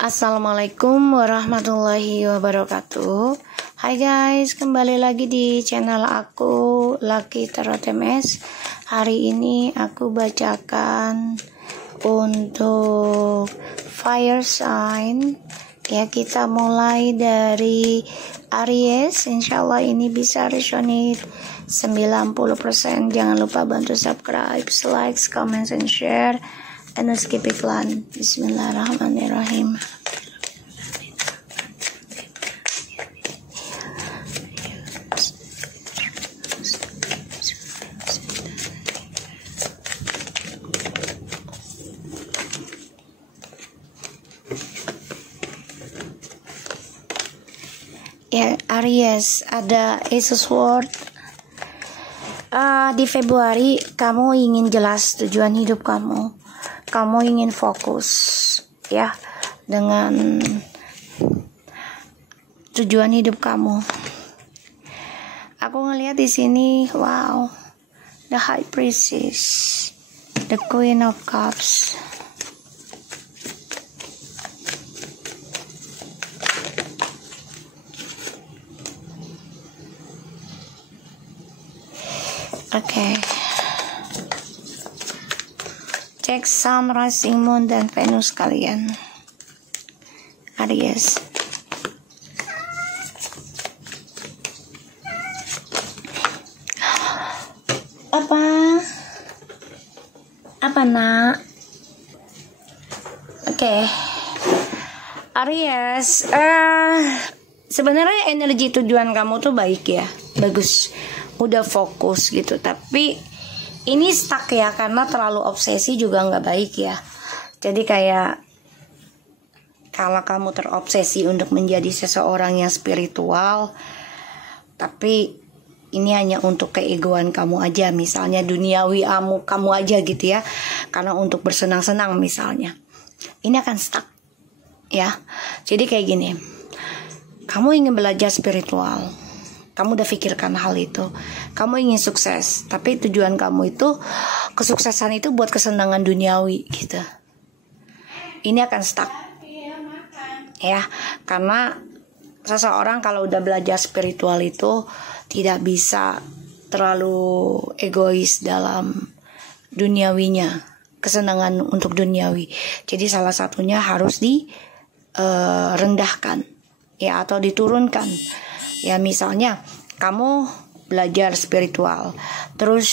Assalamualaikum warahmatullahi wabarakatuh. Hai guys, kembali lagi di channel aku Lucky Tarot MS. Hari ini aku bacakan untuk fire sign. Ya, kita mulai dari Aries. Insyaallah ini bisa resonate 90%. Jangan lupa bantu subscribe, like, comment, and share. And skip iklan. Bismillahirrahmanirrahim. Ya, Aries, ada Ace of Swords. Di Februari kamu ingin jelas tujuan hidup kamu. Kamu ingin fokus ya dengan tujuan hidup kamu. Aku ngelihat di sini, wow, the High Priestess, the Queen of Cups. Oke. Cek Sun, Rising Moon, dan Venus kalian, Aries. Apa nak? Oke. Aries, sebenarnya energi tujuan kamu tuh baik ya, bagus, udah fokus gitu, tapi ini stuck ya, karena terlalu obsesi juga nggak baik ya. Jadi kayak kalau kamu terobsesi untuk menjadi seseorang yang spiritual, tapi ini hanya untuk keegoan kamu aja, misalnya duniawi kamu aja gitu ya, karena untuk bersenang-senang misalnya, ini akan stuck ya. Jadi kayak gini, kamu ingin belajar spiritual, kamu udah pikirkan hal itu, kamu ingin sukses, tapi tujuan kamu itu, kesuksesan itu buat kesenangan duniawi gitu. Ini akan stuck ya, karena seseorang kalau udah belajar spiritual itu tidak bisa terlalu egois dalam duniawinya, kesenangan untuk duniawi. Jadi salah satunya harus direndahkan ya, atau diturunkan. Ya, misalnya kamu belajar spiritual, terus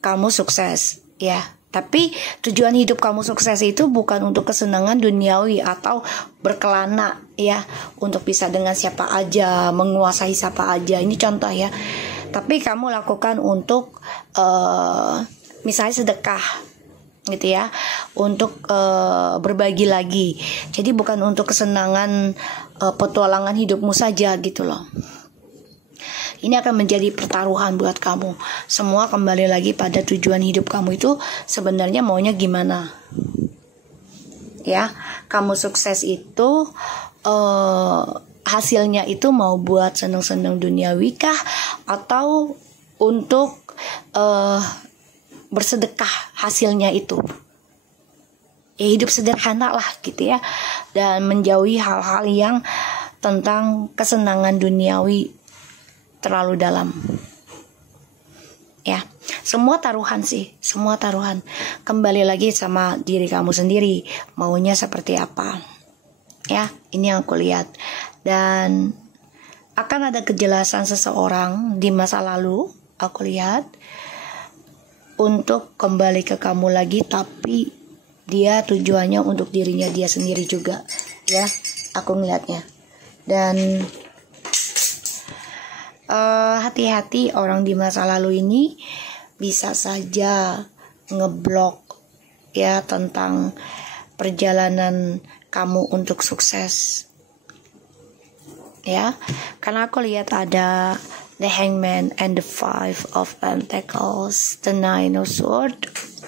kamu sukses ya, tapi tujuan hidup kamu sukses itu bukan untuk kesenangan duniawi atau berkelana ya, untuk bisa dengan siapa aja, menguasai siapa aja, ini contoh ya. Tapi kamu lakukan untuk misalnya sedekah gitu ya, untuk berbagi lagi. Jadi bukan untuk kesenangan petualangan hidupmu saja gitu loh. Ini akan menjadi pertaruhan buat kamu. Semua kembali lagi pada tujuan hidup kamu itu sebenarnya maunya gimana. Ya, kamu sukses itu hasilnya itu mau buat seneng-seneng duniawi kah, atau untuk bersedekah hasilnya itu. Ya, hidup sederhana lah gitu ya, dan menjauhi hal-hal yang tentang kesenangan duniawi terlalu dalam ya. Semua taruhan sih, semua taruhan. Kembali lagi sama diri kamu sendiri, maunya seperti apa ya. Ini yang aku lihat, dan akan ada kejelasan seseorang di masa lalu, aku lihat, untuk kembali ke kamu lagi, tapi dia tujuannya untuk dirinya dia sendiri juga ya, aku ngeliatnya. Dan hati-hati, orang di masa lalu ini bisa saja ngeblok ya tentang perjalanan kamu untuk sukses ya, karena aku lihat ada the Hangman and the Five of Pentacles, the Nine of Swords.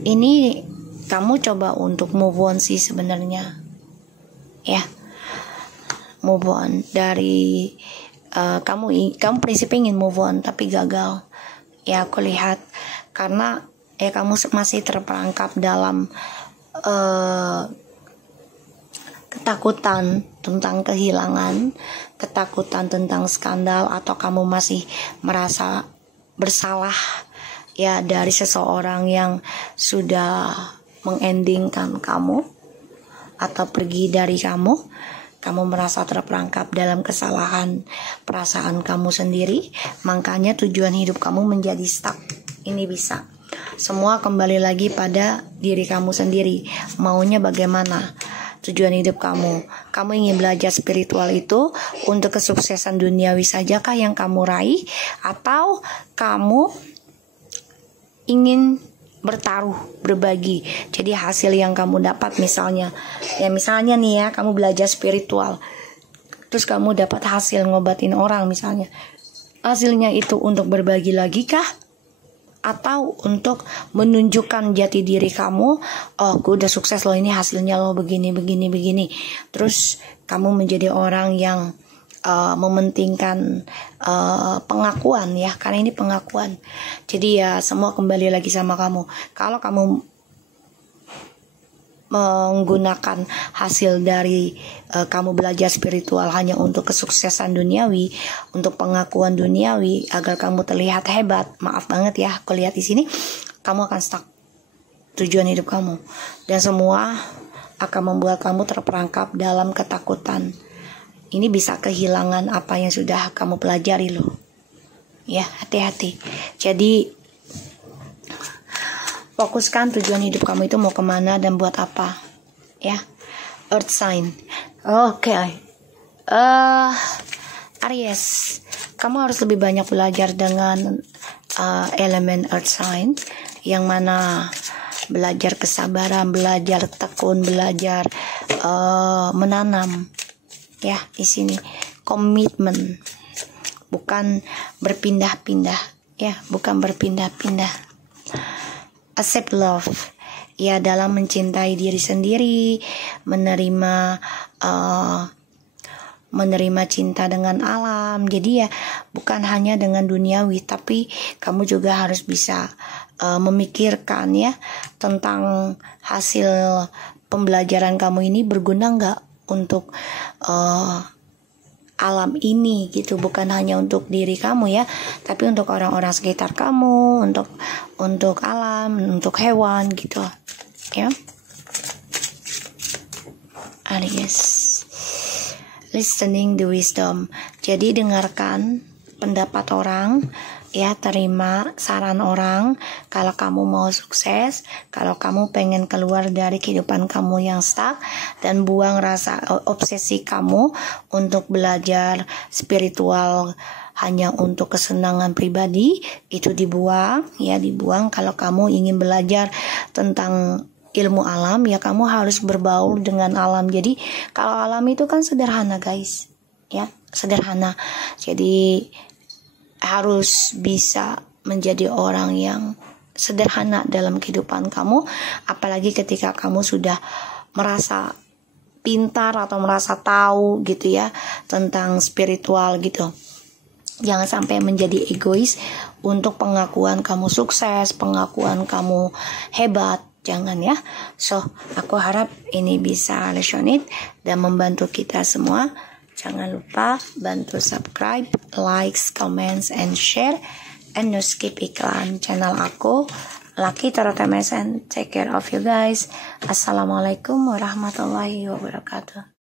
Ini kamu coba untuk move on sih sebenarnya ya, move on dari kamu prinsipnya ingin move on tapi gagal ya, aku lihat, karena ya kamu masih terperangkap dalam ketakutan tentang kehilangan, ketakutan tentang skandal, atau kamu masih merasa bersalah ya dari seseorang yang sudah mengendingkan kamu atau pergi dari kamu merasa terperangkap dalam kesalahan perasaan kamu sendiri, makanya tujuan hidup kamu menjadi stuck. Ini bisa semua kembali lagi pada diri kamu sendiri, maunya bagaimana tujuan hidup kamu. Kamu ingin belajar spiritual itu untuk kesuksesan duniawi sajakah yang kamu raih, atau kamu ingin bertaruh, berbagi. Jadi hasil yang kamu dapat misalnya nih ya, kamu belajar spiritual, terus kamu dapat hasil ngobatin orang misalnya. Hasilnya itu untuk berbagi lagi kah? Atau untuk menunjukkan jati diri kamu, oh gue udah sukses loh, ini hasilnya loh, begini. Terus kamu menjadi orang yang mementingkan pengakuan ya, karena ini pengakuan. Jadi ya semua kembali lagi sama kamu. Kalau kamu menggunakan hasil dari kamu belajar spiritual hanya untuk kesuksesan duniawi, untuk pengakuan duniawi, agar kamu terlihat hebat, maaf banget ya, aku lihat di sini kamu akan stuck tujuan hidup kamu, dan semua akan membuat kamu terperangkap dalam ketakutan. Ini bisa kehilangan apa yang sudah kamu pelajari loh. Ya, hati-hati. Jadi fokuskan tujuan hidup kamu itu mau kemana dan buat apa. Ya, Earth sign. Oke. Aries, kamu harus lebih banyak belajar dengan elemen Earth sign, yang mana belajar kesabaran, belajar tekun, belajar menanam. Ya, di sini komitmen, bukan berpindah-pindah. Ya, bukan berpindah-pindah. Accept love, ya dalam mencintai diri sendiri, menerima cinta dengan alam. Jadi ya bukan hanya dengan duniawi, tapi kamu juga harus bisa memikirkan ya tentang hasil pembelajaran kamu ini berguna nggak untuk alam ini gitu, bukan hanya untuk diri kamu ya, tapi untuk orang-orang sekitar kamu, untuk alam, untuk hewan gitu ya. Aries, listening the wisdom. Jadi dengarkan pendapat orang ya, terima saran orang. Kalau kamu mau sukses, kalau kamu pengen keluar dari kehidupan kamu yang stuck, dan buang rasa obsesi kamu untuk belajar spiritual hanya untuk kesenangan pribadi, itu dibuang ya, dibuang. Kalau kamu ingin belajar tentang ilmu alam, ya kamu harus berbaur dengan alam. Jadi kalau alam itu kan sederhana guys, ya sederhana. Jadi harus bisa menjadi orang yang sederhana dalam kehidupan kamu, apalagi ketika kamu sudah merasa pintar atau merasa tahu gitu ya tentang spiritual gitu. Jangan sampai menjadi egois untuk pengakuan kamu sukses, pengakuan kamu hebat, jangan ya. So, aku harap ini bisa resonate dan membantu kita semua. Jangan lupa bantu subscribe, likes, comments, and share. And no skip iklan channel aku, Lucky Tarot MSN. Take care of you guys. Assalamualaikum warahmatullahi wabarakatuh.